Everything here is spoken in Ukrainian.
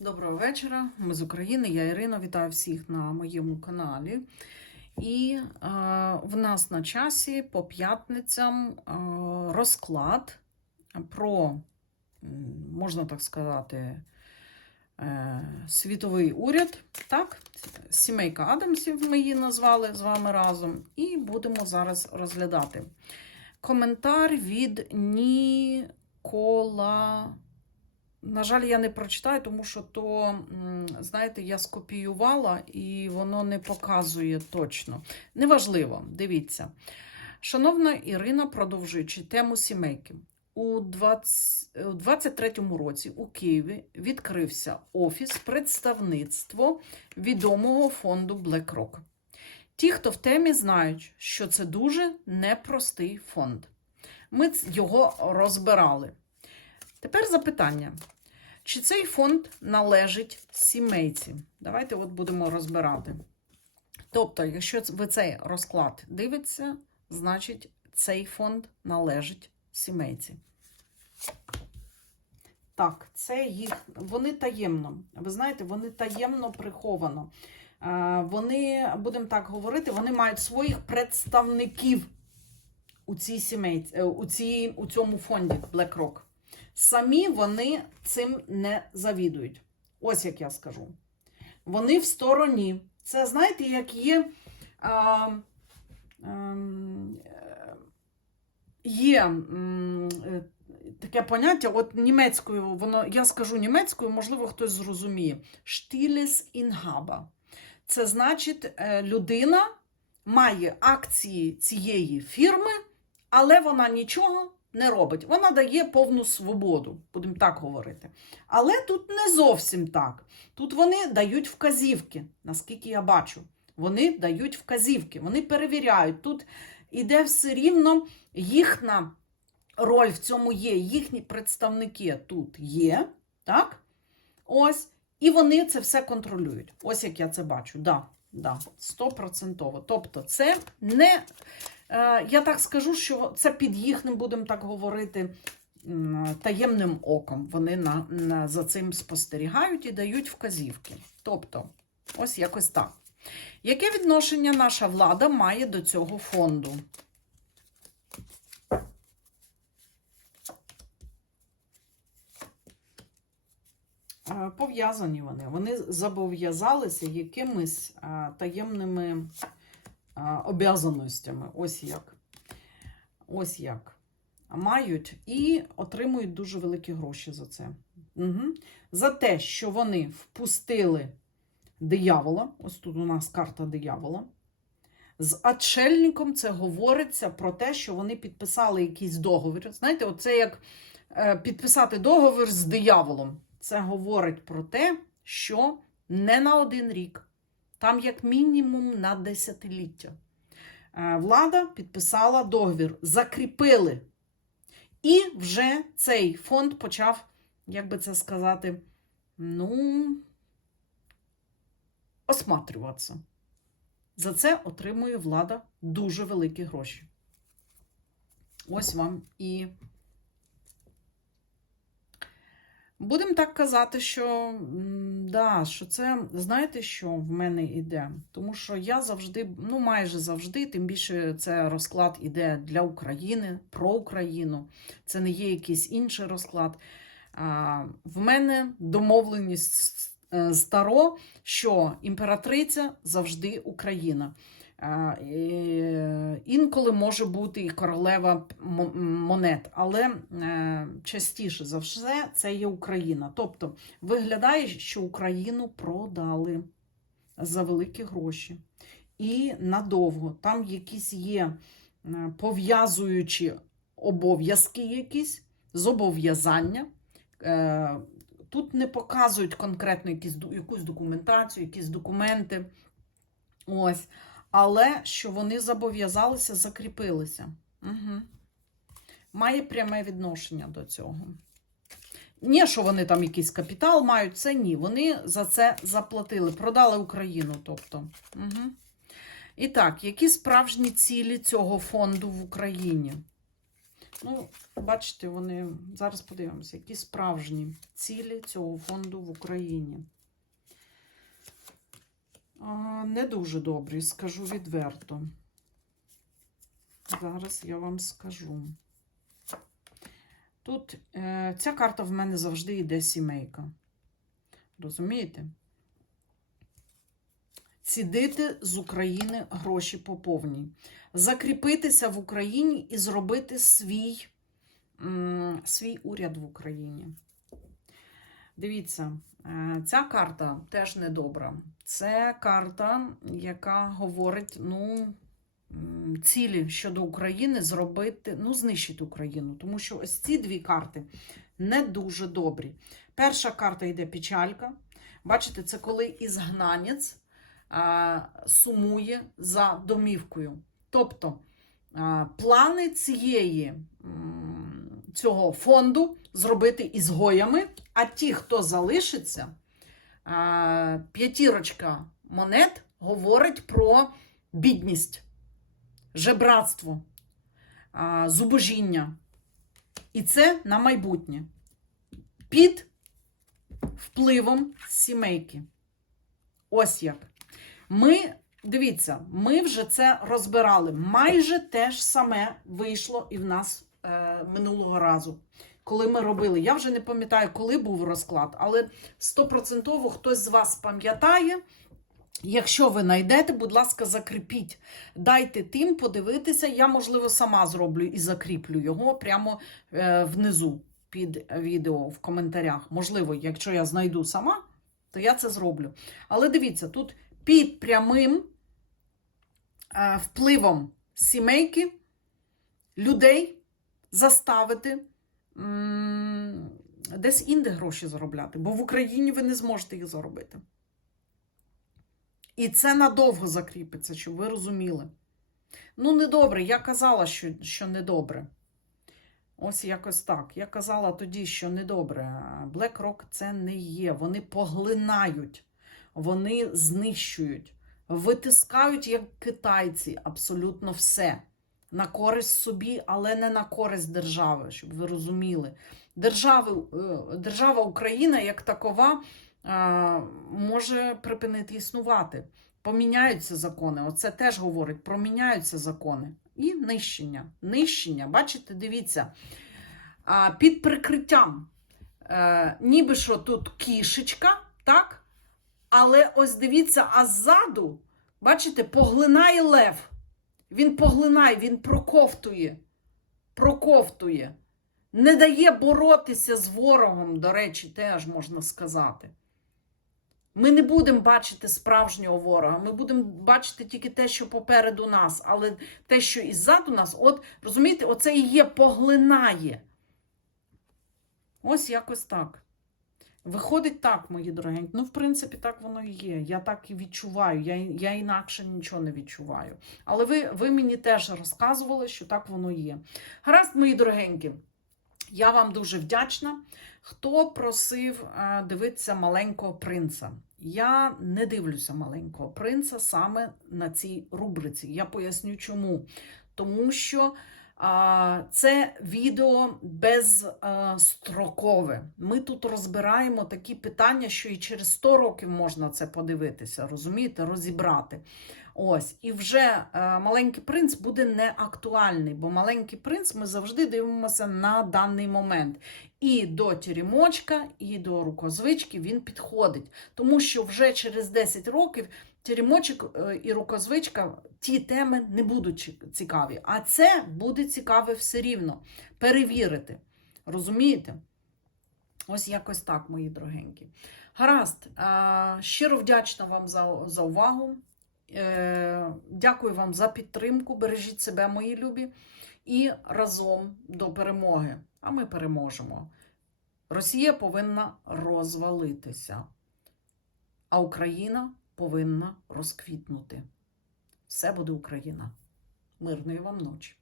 Доброго вечора. Ми з України. Я Ірина. Вітаю всіх на моєму каналі. І е, в нас на часі по п'ятницям е, розклад про, можна так сказати, е, світовий уряд. Так, сімейка Адамсів ми її назвали з вами разом. І будемо зараз розглядати коментар від Нікола. На жаль, я не прочитаю, тому що то, знаєте, я скопіювала і воно не показує точно. Неважливо, дивіться. Шановна Ірина, продовжуючи тему сімейки. У 20 у 23-му році у Києві відкрився офіс представництво відомого фонду BlackRock. Ті, хто в темі, знають, що це дуже непростий фонд. Ми його розбирали. Тепер запитання. Чи цей фонд належить сімейці? Давайте от будемо розбирати. Тобто, якщо ви цей розклад дивитеся, значить цей фонд належить сімейці. Так, це їх. Вони таємно. Ви знаєте, вони таємно приховано. Е, Вони, будемо так говорити, вони мають своїх представників у цій сімейці, е, у, цій, у цьому фонді BlackRock. Самі вони цим не завідують. Ось як я скажу. Вони в стороні. Це, знаєте, як є. А, ем, е, є е, таке поняття, от німецькою, воно, я скажу німецькою, можливо, хтось зрозуміє. Stilles Inhaber. Це значить, е, людина має акції цієї фірми, але вона нічого не робить. Вона дає повну свободу, будемо так говорити. Але тут не зовсім так. Тут вони дають вказівки, наскільки я бачу. Вони дають вказівки, вони перевіряють. Тут іде все рівно їхня роль в цьому є, їхні представники тут є, так? Ось. І вони це все контролюють. Ось як я це бачу. Да, да, стопроцентово. Тобто, це не, я так скажу, що це під їхнім, будемо так говорити, таємним оком. Вони на, на, за цим спостерігають і дають вказівки. Тобто, ось якось так. Яке відношення наша влада має до цього фонду? Е, Пов'язані вони. Вони зобов'язалися якимись е, таємними е, обязаностями. Ось як. Ось як. Мають і отримують дуже великі гроші за це. Угу. За те, що вони впустили диявола. Ось тут у нас карта диявола. З отшельником це говориться про те, що вони підписали якийсь договір. Знаєте, оце як е, підписати договір з дияволом. Це говорить про те, що не на один рік, там як мінімум на десятиліття. Е, Влада підписала договір, закріпили. І вже цей фонд почав, як би це сказати, ну, осматрюватися. За це отримує влада дуже великі гроші. Ось вам і. Будемо так казати, що, да, що це, знаєте, що в мене йде? Тому що я завжди, ну майже завжди, тим більше це розклад іде для України, про Україну. Це не є якийсь інший розклад. А, в мене домовленість е, старо, що імператриця завжди Україна. А, е, Інколи може бути і королева монет, але е, частіше за все це є Україна. Тобто виглядає, що Україну продали за великі гроші. І надовго. Там якісь є е, пов'язуючі обов'язки, якісь зобов'язання. Е, Тут не показують конкретно якісь, якусь документацію, якісь документи. Ось. Але що вони зобов'язалися, закріпилися. Угу. Має пряме відношення до цього. Ні, що вони там якийсь капітал мають, це ні. Вони за це заплатили, продали Україну. тобто. Угу. І так, які справжні цілі цього фонду в Україні? Ну, бачите, вони зараз подивимося, які справжні цілі цього фонду в Україні. Не дуже добрі, скажу відверто. Зараз я вам скажу. Тут е, ця карта в мене завжди йде сімейка. Розумієте? Цідити з України гроші по повній. Закріпитися в Україні і зробити свій, свій уряд в Україні. Дивіться, е, ця карта теж недобра. Це карта, яка говорить, ну, цілі щодо України зробити, ну, знищити Україну. Тому що ось ці дві карти не дуже добрі. Перша карта йде печалька. Бачите, це коли ізгнанець а, сумує за домівкою. Тобто а, плани цієї, цього фонду зробити ізгоями, а ті, хто залишиться, п'ятірочка монет говорить про бідність, жебратство, зубожіння. І це на майбутнє. Під впливом сімейки. Ось як. Ми, дивіться, ми вже це розбирали. Майже те ж саме вийшло і в нас е, минулого разу, коли ми робили. Я вже не пам'ятаю, коли був розклад, але стопроцентово хтось з вас пам'ятає. Якщо ви знайдете, будь ласка, закріпіть. Дайте тим подивитися. Я, можливо, сама зроблю і закріплю його прямо е, внизу під відео в коментарях. Можливо, якщо я знайду сама, то я це зроблю. Але дивіться, тут під прямим е, впливом сімейки людей заставити десь інде гроші заробляти, бо в Україні ви не зможете їх заробити. І це надовго закріпиться, щоб ви розуміли. Ну, недобре, я казала, що, що недобре. Ось якось так. Я казала тоді, що недобре. BlackRock це не є. Вони поглинають, вони знищують, витискають, як китайці, абсолютно все. На користь собі, але не на користь держави, щоб ви розуміли. Держави, е, держава Україна як такова е, може припинити існувати. Поміняються закони. Оце теж говорить: проміняються закони. І нищення. Нищення, бачите, дивіться, під прикриттям, е, ніби що тут кішечка, так? Але ось дивіться, а ззаду, бачите, поглинає лев. Він поглинає, він проковтує. Проковтує. Не дає боротися з ворогом, до речі, теж можна сказати. Ми не будемо бачити справжнього ворога, ми будемо бачити тільки те, що попереду нас, але те, що іззаду нас, от розумієте, оце і є поглинає. Ось якось так. Виходить так, мої дорогенькі. Ну, в принципі, так воно і є. Я так і відчуваю. Я, я інакше нічого не відчуваю. Але ви, ви мені теж розказували, що так воно є. Гаразд, мої дорогенькі. Я вам дуже вдячна. Хто просив е, дивитися маленького принца? Я не дивлюся маленького принца саме на цій рубриці. Я поясню чому. Тому що це відео безстрокове. Ми тут розбираємо такі питання, що і через 100 років можна це подивитися, розумієте, розібрати. Ось, і вже е, маленький принц буде не актуальний, бо маленький принц ми завжди дивимося на даний момент. І до тірімочка, і до рукозвички він підходить. Тому що вже через 10 років тірімочок е, і рукозвичка ті теми не будуть цікаві. А це буде цікаве все рівно. Перевірити. Розумієте? Ось якось так, мої дорогенькі. Гаразд, е, щиро вдячна вам за, за увагу. Е, Дякую вам за підтримку. Бережіть себе, мої любі, і разом до перемоги. А ми переможемо. Росія повинна розвалитися, а Україна повинна розквітнути. Все буде Україна. Мирної вам ночі.